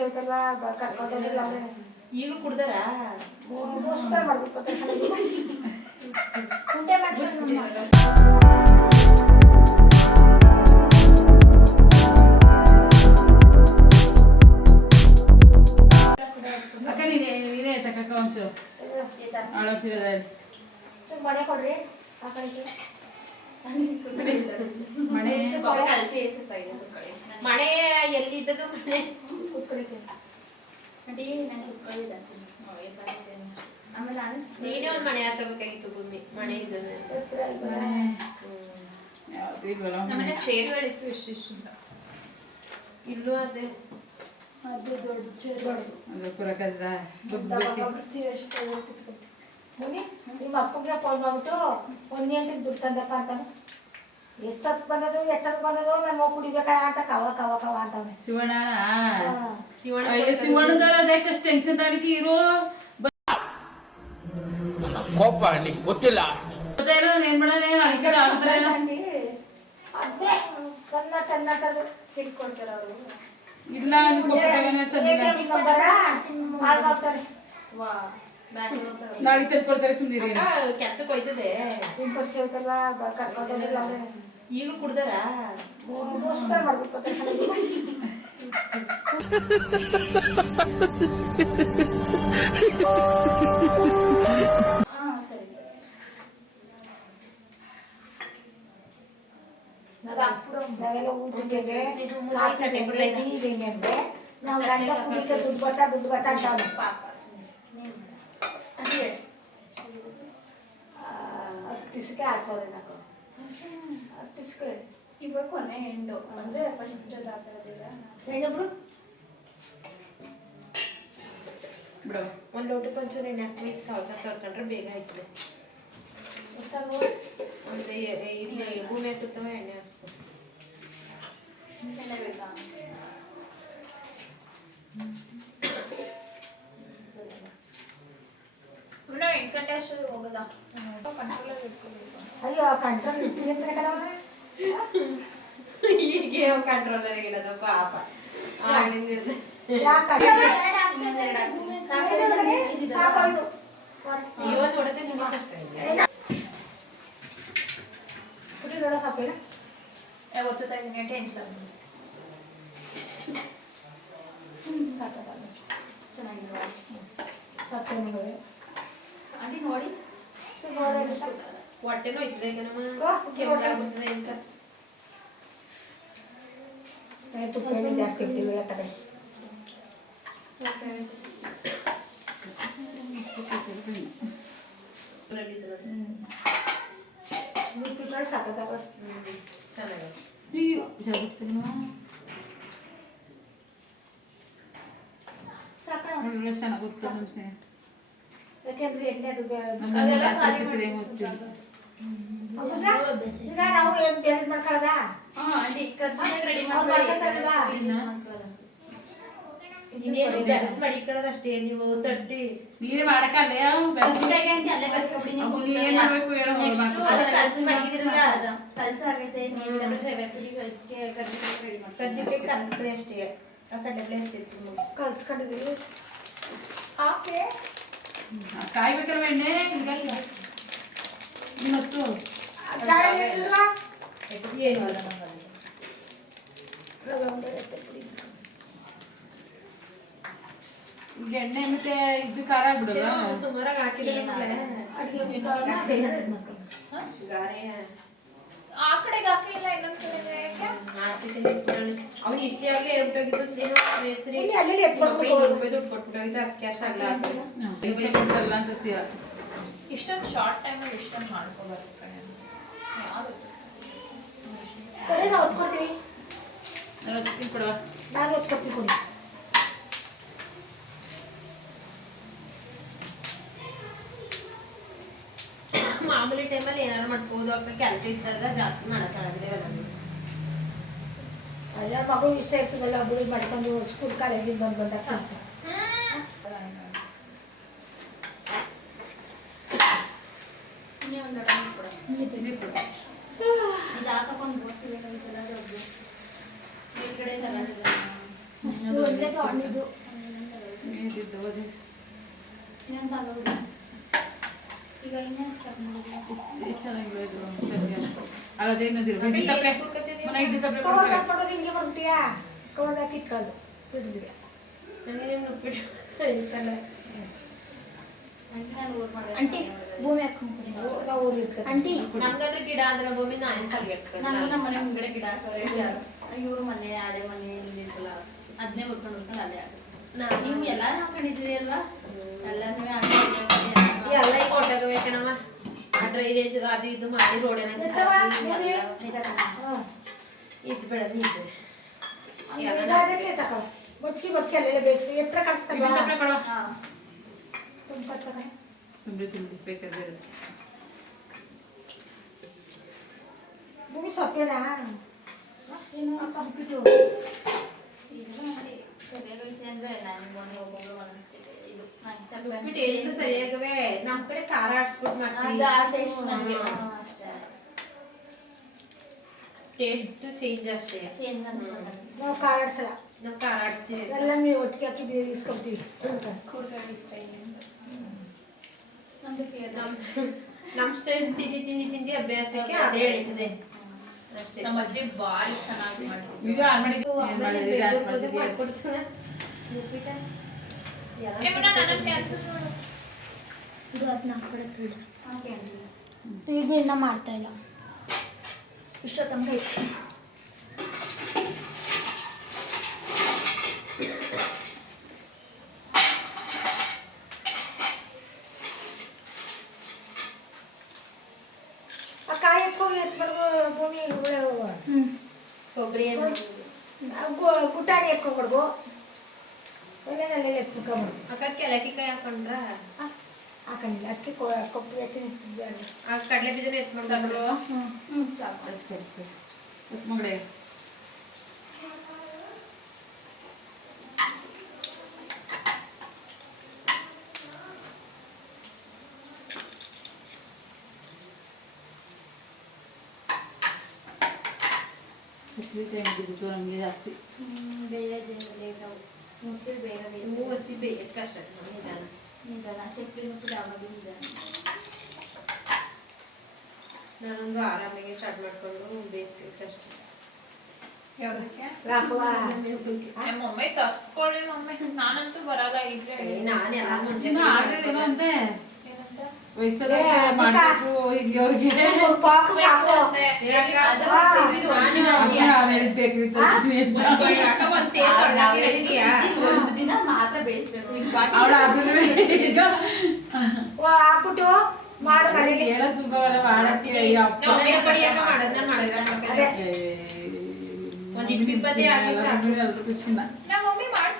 ಸೇಳ್ತಲ್ವಾ ಕರ್ಕೊಂಡೋಗಿಲ್ಲ ಅವರೇ ಈಗ ಕುಡ್ದಾರ ಮೋಸ್ಟ ಮಾಡ್ಬಿಟ್ಟು ಉಂಡೆ ಮಾಡ್ಕೊಂಡು ಅಕ್ಕ ನೀನೇ ತಕ್ಕ ಒಂಚೂರು ಆಳೋಚಿರೋದಾಯ್ತು ಮನೆ ಕೊಡ್ರಿ ಆ ಕಡೆಗೆ ಮಳೆ ಮಳೆ ಎಲ್ಲಿದ್ದದು ಮನೆ ನೀನೇ ಒಂದ್ ಮನೆ ಹಾಕಬೇಕಾಗಿತ್ತು ಭೂಮಿ ಮನೆ ಇದ್ದದ ನಮ್ಮನೆ ಚೇರ್ಗಳಿತ್ತು ಇಷ್ಟಿಷ್ಟು ಇಲ್ಲೂ ಅದೇ ಅದು ದೊಡ್ಡ ಚೇರ್ ಅದು ಪುರಕದ ನಿಮ್ಮ ಅಪ್ಪಗೆ ಫೋನ್ ಮಾಡ್ಬಿಟ್ಟು 1 ಗಂಟೆಗೆ ದುಡ್ಡು ತಂದಪ್ಪ ಅಂತಾನೆ ಎಷ್ಟೊತ್ತು ಬಂದದು ಎಷ್ಟೊತ್ತು ಬಂದದು ನಾನು ಹೋಗಿ ಕುಡಿಬೇಕಾ ಅಂತ ಕವ ಕವ ಕವ ಅಂತವನೆ ಶಿವಣ್ಣ ಶಿವಣ್ಣದವ್ರು ಅದಕ್ಕೆ ಟೆನ್ಷನ್ ತಗೊಳ್ಳಿಕ್ಕೆ ಇರೋ ಕೋಪ ಗೊತ್ತಿಲ್ಲ ಏನ್ ಮಾಡೋಣ ಅಳಿಕೆ ಆಡ್ತಾರೆ ಅದೇ ಕನ್ನ ಕನ್ನಡದು ಸಿಡ್ಕೊಡ್ತಾರ ಅವರು ಇಲ್ಲ ಮಾಡ್ತಾರೆ ನಾಳೆ ತಂದ್ಕೊಡ್ತಾರೆ ಸುಮ್ಮನೆ ಕೆಲ್ಸಕ್ಕೆ ಹೋಯ್ತದೆ ಇಂಪಸ್ ಹೇಳ್ತಲ್ವಾ ಕರ್ಕೊಂಡೋಗಿಲ್ಲ ಅವರೇ ಈಗ ಕುಡ್ದಾರ ಮೋಸ್ಟ ಮಾಡ್ಬಿಟ್ಟು ನಾವೆಲ್ಲ ಊಟಕ್ಕೆ ನಾವು ಗಂಡ ಕುಡಿಕೆ ದುಡ್ಡು ಬತ್ತಾ ಅಂತ ಪಾಪ ಅಟ್ಟಿಸ್ಕೆ 6,000 ನಾಕು ಅಟ್ಟಿಸ್ಕೆ ಇವಾಗ ಕೊನೆ ಎಂಡು ಅಂದ್ರೆ ಫಸ್ಟ್ ಜೊತೆ ಆಗ್ತಿರೋದಿಲ್ಲ ಹೆಣ್ಣು ಬಿಡು ಬಿಡು ಒಂದು ಲೋಟಕ್ಕೆ ಒಂಚೂರು ಎಣ್ಣೆ ಹಾಕಿ ಸಾವಿರ ಬೇಗ ಆಯ್ತದೆ ಅಂದ್ರೆ ಇಲ್ಲಿ ಭೂಮಿ ಹಾಕುತ್ತವ ಎಣ್ಣೆ ಹಾಕ್ಸ್ಕೊ ಎಣ್ಣೆ ಬೇಕಾ ಇನ್ನು 8 ಗಂಟೆ ಅಷ್ಟು ಹೋಗಲ್ಲ ಕಂಟ್ರೋಲಲ್ಲಿ ಇಟ್ಕೋಬೇಕು ಅಯ್ಯೋ ಕಂಟ್ರೋಲ್ ಇಟ್ಟಿದ್ರೆ ಕಡವರೆ ಹೀಗೆ ಕಂಟ್ರೋಲರ್ ಇಡೋದು ಪಾಪ ಇವತ್ತು ಹೊಡೆದೇ ಯಾವತ್ತು 5 ಗಂಟೆ ಚೆನ್ನಾಗಿರುವ ಅದಿ ನೋಡಿ ಹೊಟ್ಟೆನೂ ಇರ್ತದೆ ಕೆಮ್ಮಗಾಗ್ಬಿಡ್ತದೆ ಅಂತ ತುಪ್ಪ ಎಣ್ಣೆ ಜಾಸ್ತಿ ಇಟ್ಟಿಲ್ಲ ಯಾಕಡೆ ಸಾಕಾಗ ಚೆನ್ನಾಗುತ್ತೆ ಯಾಕೆಂದ್ರೆ ಎಣ್ಣೆ ಅದು ಈಗ ನಾವು ಏನ್ ಬೇರೆ ಮಾಡ್ಕೊಳ್ಳೋದ ರೆಡಿ ಮಡಿಕೊಳ್ಳೋದಷ್ಟೇ ನೀವು ತಟ್ಟಿ ನೀರೇ ಮಾಡಕ್ಕಲ್ಲೇ ಕಲ್ಸಾಗೈತೆ ಕರ್ಜಿಕಾಯಿ ಕಲ್ಸ್ಬಿಡಿ ಅಷ್ಟೇ ಕಡಲೆಬೇಳೆ ಇರ್ತಿತ್ತು ಕಲ್ಸ್ಕೊಂಡಿದ್ದೀವಿ ಹಾಕಿ ಕಾಯ್ಬೇಕಲ್ವ ಎಣ್ಣೆ ಇನ್ನೊತ್ತು ಏನು ಈಗ ಎಣ್ಣೆ ಮತ್ತೆ ಇದು ಖಾರ ಆಗ್ಬಿಡಲ್ಲ ಸುಮಾರಾಗಿ ಹಾಕಿದ್ರೆ ಆ ಕಡೆಗೆ ಹಾಕಿಲ್ಲ ಇನ್ನೊಂದ್ ಕಡೆ ಅವ್ನು ಇಷ್ಟೇ ಆಗ್ಲೇ ದುಡ್ಡು ಕೊಟ್ಬಿಟ್ಟೋಗಿದ್ದು ಅದಕ್ಕೆ ಅಷ್ಟಾಗಲ್ಲ ಅಂತ ಸಿಗ ಇಷ್ಟೊಂದು ಶಾರ್ಟ್ ಟೈಮಲ್ಲಿ ಇಷ್ಟೊಂದು ಮಾಡ್ಕೋಬಾರ್ದು ಕಣೆ ಯಾರು ಸರಿ ನಾವು ಒತ್ಕೊಡ್ತೀವಿ ನಾನು ಕೊಡುವ ನಾನು ಒತ್ಕೊಡ್ತೀವಿ ಕೊಡಿ ಮಾಮೂಲಿ ಟೈಮಲ್ಲಿ ಏನಾರು ಮಾಡ್ಬೋದು ಅಕ್ಕ ಕೆಲಸ ಇದ್ದಾಗ ಜಾಸ್ತಿ ಮಾಡೋಕ್ಕಾಗದ್ರೆ ಅಲ್ಲ ಮಗು ಇಷ್ಟ ಇರ್ತದಲ್ಲ ಒಬ್ಬರು ಮಾಡ್ಕೊಂಡು ಸ್ಕೂಲ್ ಕಾಲೇಜಿಗೆ ಬಂದಾಗ ಕೆಲಸ ಇದು ಹಾಕೊಂಡ್ ಬೋರ್ಸ್ ಬೇಕಾಗಿತ್ತಲ್ಲ ಈ ಕಡೆ ತಗೊಂಡಿದ್ದ ಒಂದೇ ತಗೊಂಡಿದ್ದು ನೀರಿದ್ದು ಓದಿ ಇನ್ನೊಂದು ತಗೊಂಡು ಈಗ ಇನ್ನೇನು ಇದು ಚೆನ್ನಾಗಿಲ್ಲ ಇದು ಚಟ್ನಿ ಅಷ್ಟು ಅದೇನದಿಲ್ಲ ಇಡ್ಲಿ ತಪ್ಪಲೆ ಮನೆ ಇಡ್ಲಿ ತಪ್ಪಲೆ ಕವರ್ ಹಾಕ್ಬಿಡೋದು ಹಿಂಗೆ ಮಾಡ್ಬಿಟ್ಟಿಯಾ ಕವರ್ ಹಾಕಿ ಇಟ್ಕೊಳ್ಳೋದು ಫ್ರಿಡ್ಜ್ಗೆ ನನಗೇನು ಉಪ್ಪಿಟ್ಟು ಐತಲ್ಲ ಆಂಟಿ ಭೂಮಿ ಹಾಕೊಂಡ್ಬಿಡಿ ನಾವು ಊರು ಇರ್ತಾರೆ ಆಂಟಿ ನಮ್ಗಂದ್ರೆ ಗಿಡ ಅಂದ್ರೆ ಭೂಮಿ ನಾನೇನು ತಲೆಗೆಡ್ಸ್ಕೊಂಡು ನಾನು ನಮ್ಮ ಮನೆ ಮುಂದ್ಗಡೆ ಗಿಡ ಹಾಕವ್ರೆ ಯಾರು ಇವ್ರ ಮನೆ ಆಡೆ ಮನೆ ಇಲ್ಲಿರ್ತಲ್ಲ ಅದನ್ನೇ ಹುಡ್ಕೊಂಡು ಅಲ್ಲೇ ಹಾಕೋದು ನೀವು ಎಲ್ಲಾರು ಹಾಕೊಂಡಿದ್ರಿ ಅಲ್ವಾ ಎಲ್ಲಾರು ಎಲ್ಲ ಈಗ ಹೊಟ್ಟಾಗಬೇಕೇನಮ್ಮ ಆ ಡ್ರೈನೇಜ್ ಅದು ಇದು ಮಾಡಿ ರೋಡ್ ಇಟ್ಟು ಬೆಳೆದು ನಿಂತಿದೆ ಡೈರೆಕ್ಟ್ಲಿ ತಗೋ ಬಚ್ಚಿ ಅಲ್ಲೆಲ್ಲ ಬೇಯಿಸಿ ಎತ್ತರ ಕಾಣಿಸ್ತಾ ಇಡ್ಲಿ ತಪ್ಪಲೆ ಕೊಡು ತುಂಬ ತಗೋ ತುಂಬ್ರಿ ಬೇಕಾದ್ರೆ ಭೂಮಿ ಸೊಪ್ಪೇನಾ ಏನು ಹಾಕೊಂಡ್ಬಿಟ್ಟು ಅಂದ್ರೆ ನಾನು ಬಂದು ಒಬ್ಬೊಬ್ರು ಅನಿಸ್ತಿದೆ ಇದು ಉಪ್ಪಿಟ್ಟು ಏನು ಸರಿಯಾಗವೆ ನಮ್ ಕಡೆ ಖಾರ ಆಡ್ಸ್ಬಿಟ್ಟು ಮಾಡ್ತೀವಿ ಟೇಸ್ಟ್ ನನಗೆ ಅಷ್ಟೇ ಟೇಸ್ಟ್ ಚೇಂಜ್ ಅಷ್ಟೇ ಚೇಂಜ್ ಅನ್ಸ್ಕೊಂಡೆ ನಾವು ಕಾರಾಡ್ಸಲ್ಲ ನಾವು ಖಾರ ಆಡಿಸ್ತೀವಿ ಎಲ್ಲ ನೀವು ಒಟ್ಟಿಗೆ ಹಾಕಿ ಬೇಯಿಸ್ಕೊಳ್ತೀವಿ ಕೂರ್ಗಡೆ ಇಷ್ಟ ಇದೆ ನಮ್ಗೆ ನಮ್ ಸ್ಟೈಲ್ ತಿಂದಿ ಅಭ್ಯಾಸಕ್ಕೆ ಅದೇ ಹೇಳ್ತದೆ ಅಷ್ಟೇ ನಮ್ಮ ಅಜ್ಜಿ ಭಾರಿ ಚೆನ್ನಾಗಿ ಮಾಡ್ತಾರೆ ಇದು ಆನ್ ಮಾಡಿದ್ದು ಏನು ಮಾಡಿದ್ರಿ ಡ್ಯಾನ್ಸ್ ಮಾಡ್ತಿದ್ಯಾ ಇದು ಅದನ್ನ ಹಾಕ್ಬಿಡಕ್ಕೆ ಹಾಕಿ ಈಗ ಇನ್ನೂ ಮಾಡ್ತಾ ಇಲ್ಲ ಇಷ್ಟೊತ್ತಂಗೆ ಇತ್ತು ಆ ಕಾಯಿ ಎತ್ಕೋಗಿ ಎತ್ಬಿಡ್ದು ಭೂಮಿ ಕೊಬ್ಬರಿ ಗುಟ್ಟಾಣಿ ಎತ್ಕೊಂಡ್ಬಿಡ್ಬು ಒಳ್ಳೆನಲ್ಲಿ ಎತ್ಕೊಂಡ್ಬಿಡ್ಬು ಅಕ್ಕ ಕೆಲಕಿ ಕಾಯಿ ಹಾಕೊಂಡ್ರ ಹಾಕೊಂಡಿಲ್ಲ ಅದಕ್ಕೆ ಕೊಬ್ಬರಿ ಹಾಕಿ ನಿಂತಿದ್ದೆ ಆ ಕಡಲೆ ಬೀಜನ ಎತ್ಕೊಂಡ್ರು ಮಗಳೇ ಚಟ್ನಿ ಟೈಮ್ ಬಿದ್ದು ನಮಗೆ ಜಾಸ್ತಿ ಬೇಗ ಲೇಟ್ ಆವು ಮುಟ್ಟಿ ಬೇಗ ಹೂವು ಹಸಿ ಬೇಗ ಕಷ್ಟ ನಿಧಾನ ನಿಧಾನ ಚಕ್ಲಿ ಮುಟ್ಟಿ ಯಾವಾಗಲೂ ನಿಧಾನ ನಾನೊಂದು ಆರಾಮಾಗಿ ಸ್ಟಾರ್ಟ್ ಮಾಡ್ಕೊಂಡು ಬೇಯಿಸ್ಬೇಕು ಅಷ್ಟೇ ಮಮ್ಮಿ ತರ್ಸ್ಕೊಳ್ಳಿ ಮಮ್ಮಿ ನಾನಂತೂ ಬರಲ್ಲ ಈಗ ನಾನೆಲ್ಲ ಮುಂಚೆ ಆಗ್ಲೇದೇನೋ ಅಂತೆ ವಯಸ್ಸಲ್ಲ ಮಾಡ್ಬೇಕು ಈಗ ಅವ್ರಿಗೆ ಪಾಕು ಸಾಕು ಒಂದು ದಿನ ಮಾತ್ರ ಬೇಯಿಸ್ಬೇಕು ಅವಳ ಈಗ ಹಾಕ್ಬಿಟ್ಟು ಮಾಡು ಮನೇಲಿ ಹೇಳ ಸುಲಭವಲ್ಲ ಮಾಡಕ್ಕೆ ಅಪ್ಪ ಮಾಡೋದನ್ನ ಮಾಡಿದ್ರೆ ಒಂದ್ ಇಪ್ಪತ್ತೇ ಆಗಿ ಎಲ್ರು ಖುಷಿನ ನಮ್ಮ ಮಮ್ಮಿ ಮಾಡ್ತಾರೆ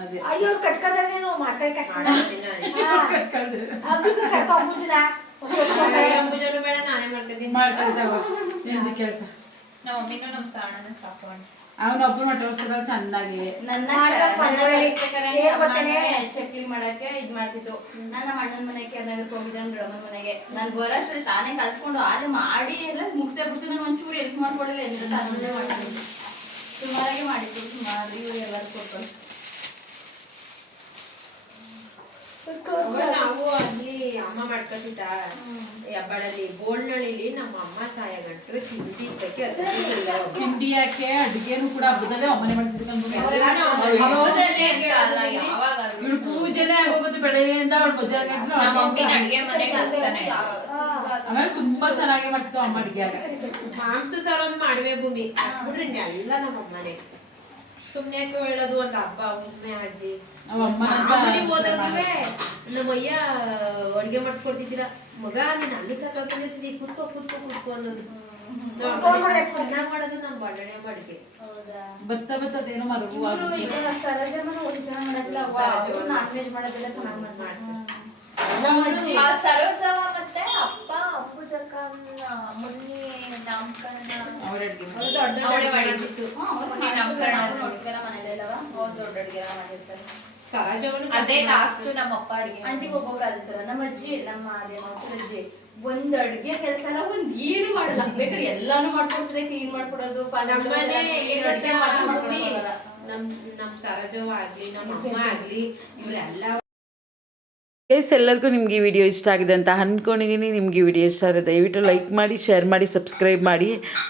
ಅದೇ ಅಯ್ಯೋ ಕಟ್ಕೋದೇನು ಮಾಡ್ತಾರೆ ಕಷ್ಟ ಕಟ್ಕೊಳ್ತಾರೆ ಹಬ್ಬಿಗೂ ಕಟ್ಕೊ ಅಂಬುಜನ ಅಂಬುಜನು ಬೇಡ ನಾನೇ ಮಾಡ್ತಿದ್ದೀನಿ ಮಾಡ್ಕೊಳ್ತಾವ ನಿಂದು ಕೆಲಸ ನಮ್ಮ ಮಮ್ಮಿನೂ ನಮ್ಮ ಸಾಣನ ಸಾಕು ಅವನೊಬ್ಬ ಮಟ್ಟೋರ್ಸ್ಕೊತಾವ ಚೆನ್ನಾಗಿ ನನ್ನ ಮಾಡ್ಬೇಕು ಮನೆಯಲ್ಲಿ. ಏನ್ ಗೊತ್ತೇನೆ? ಚಕ್ಲಿ ಮಾಡಕ್ಕೆ ಇದ್ ಮಾಡ್ತಿತ್ತು ನನ್ನ ಅಣ್ಣನ ಮನೆಗೆ ಕೆರ್ನಾಟಕ ಹೋಗಿದ್ದೆ ನನ್ನ ಗಂಡನ ಮನೆಗೆ ನಾನು ಬರೋಷ್ಟ್ರಲ್ಲಿ ತಾನೇ ಕಲ್ಸ್ಕೊಂಡು ಆದ್ರೆ ಮಾಡಿ ಎಲ್ಲ ಮುಗಿಸೇ ಬಿಡ್ತು ನಾನು ಒಂಚೂರು ಹೆಲ್ಪ್ ಮಾಡ್ಕೊಡಿಲ್ಲ ಎಂದು ತನ್ನದೇ ಮಾಡಿದ್ದು ಸುಮಾರಾಗಿ ಮಾಡಿದ್ದು ಸುಮಾರು ಇವ್ರು ಎಲ್ಲರೂ ಕೊಟ್ಕೊಂಡು ನಾವು ಅಲ್ಲಿ ಅಮ್ಮ ಮಾಡ್ಕೊತಿದ್ದ ಹಬ್ಬಳಲ್ಲಿ ಗೋಲ್ನಳ್ಳಿಲಿ ನಮ್ಮ ಅಮ್ಮ ತಾಯ ಗಂಟು ತಿಂಡಿ ಇದ್ದಕ್ಕೆ ತಿಂಡಿ ಯಾಕೆ ಅಡ್ಗೆನು ಕೂಡ ಹಬ್ಬದಲ್ಲೇ ಅಮ್ಮನೆ ಮಾಡ್ತಿದ್ದೆ ಇವಳು ಪೂಜೆನೇ ಆಗೋಗುತ್ತೆ ಬೆಳಗ್ಗೆಯಿಂದ ಅವಳು ಮಧ್ಯಾಹ್ನ ನಮ್ಮ ಮಮ್ಮಿ ಅಡ್ಗೆ ಮನೆಗೆ ಹೋಗ್ತಾನೆ ಆಮೇಲೆ ತುಂಬಾ ಚೆನ್ನಾಗಿ ಮಾಡ್ತಿದ್ವು ಅಮ್ಮ ಅಡ್ಗೆಯಾಗ ಮಾಂಸ ಸಾರ ಒಂದು ಮಾಡುವೆ ಭೂಮಿ ಬಿಡ್ರಿ ಎಲ್ಲ ನಮ್ಮ ಅಮ್ಮನೆ ಸುಮ್ನೆ ಯಾಕೆ ಹೇಳೋದು ಒಂದು ಹಬ್ಬ ಹುಮ್ಮೆ ಆಗಿ ನಮ್ಮ ಅಮ್ಮನಂತ ಹೋದಾಗಲೇ ನಮ್ಮಯ್ಯ ಅಡ್ಗೆ ಮಾಡಿಸ್ಕೊಡ್ತಿದ್ದೀರಾ ಮಗ ನೀನ್ ಅಲ್ಲಿ ಸಾಕಾಗ್ತಿದ್ದಿ ಕುತ್ಕೋ ಕುತ್ಕೋ ಕುತ್ಕೋ ಅನ್ನೋದು ಚೆನ್ನಾಗ್ ಮಾಡೋದು ನಮ್ಮ ಬಳ್ಳಣೆ ಅಡ್ಗೆ ಭತ್ತ ಭತ್ತದೇನೋ ಮರಗು ಸರೋಜಮ್ಮನ ಒಂದು ಚೆನ್ನಾಗಿ ಮಾಡಲ್ಲ ನಾನ್ ವೆಜ್ ಮಾಡೋದೆಲ್ಲ ಚೆನ್ನಾಗಿ ಮಾಡ್ತಾರೆ ಸರೋಜಮ್ಮ ಮತ್ತೆ ಅಪ್ಪ ಅಪ್ಪುಜಕ್ಕ ಮುನ್ನಿ ನಾಮಕರಣ ಅವ್ರ ಅಡ್ಗೆ ಅವಳೇ ಮಾಡಿದ್ದು ಮನೇಲೆಲ್ಲವ ಅವ್ರು ದೊಡ್ಡ ಅಡ್ಗೆ ಮಾಡಿರ್ತಾರೆ ಅದೇ ಲಾಸ್ಟ್ ನಮ್ಮ ಅಪ್ಪ ಅಡಿಗೆ ಆಂಟಿಗೆ ಒಬ್ಬೊಬ್ರು ಅದಿರ್ತಾರ ನಮ್ಮ ಅಜ್ಜಿ ನಮ್ಮ ಅದೇನೋ ಅಜ್ಜಿ ಒಂದ್ ಅಡ್ಗೆ ಕೆಲಸ ಎಲ್ಲ ಒಂದ್ ಏನು ಮಾಡಲ್ಲ ಬೇಕಾದ್ರೆ ಎಲ್ಲಾನು ಮಾಡ್ಕೊಡ್ತದೆ ಕ್ಲೀನ್ ಮಾಡ್ಕೊಡೋದು ನಮ್ಮ ಸರೋಜವ್ವ ಆಗ್ಲಿ ನಮ್ಮ ಅಮ್ಮ ಆಗ್ಲಿ ಇವರೆಲ್ಲ ಗೈಸ್, ಎಲ್ಲರಿಗೂ ನಿಮ್ಗೆ ಈ ವಿಡಿಯೋ ಇಷ್ಟ ಆಗಿದೆ ಅಂತ ಅಂದ್ಕೊಂಡಿದ್ದೀನಿ. ನಿಮ್ಗೆ ಈ ವಿಡಿಯೋ ಇಷ್ಟ ಆದರೆ ದಯವಿಟ್ಟು ಲೈಕ್ ಮಾಡಿ, ಶೇರ್ ಮಾಡಿ, ಸಬ್ಸ್ಕ್ರೈಬ್ ಮಾಡಿ.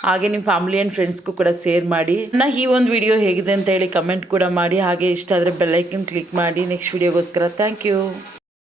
ಹಾಗೆ ನಿಮ್ಮ ಫ್ಯಾಮಿಲಿ ಆ್ಯಂಡ್ ಫ್ರೆಂಡ್ಸ್ಗೂ ಕೂಡ ಶೇರ್ ಮಾಡಿ. ಈ ಒಂದು ವಿಡಿಯೋ ಹೇಗಿದೆ ಅಂತ ಹೇಳಿ ಕಮೆಂಟ್ ಕೂಡ ಮಾಡಿ. ಹಾಗೆ ಇಷ್ಟ ಆದರೆ ಬೆಲ್ಲೈಕನ್ ಕ್ಲಿಕ್ ಮಾಡಿ. ನೆಕ್ಸ್ಟ್ ವಿಡಿಯೋಗೋಸ್ಕರ ಥ್ಯಾಂಕ್ ಯು.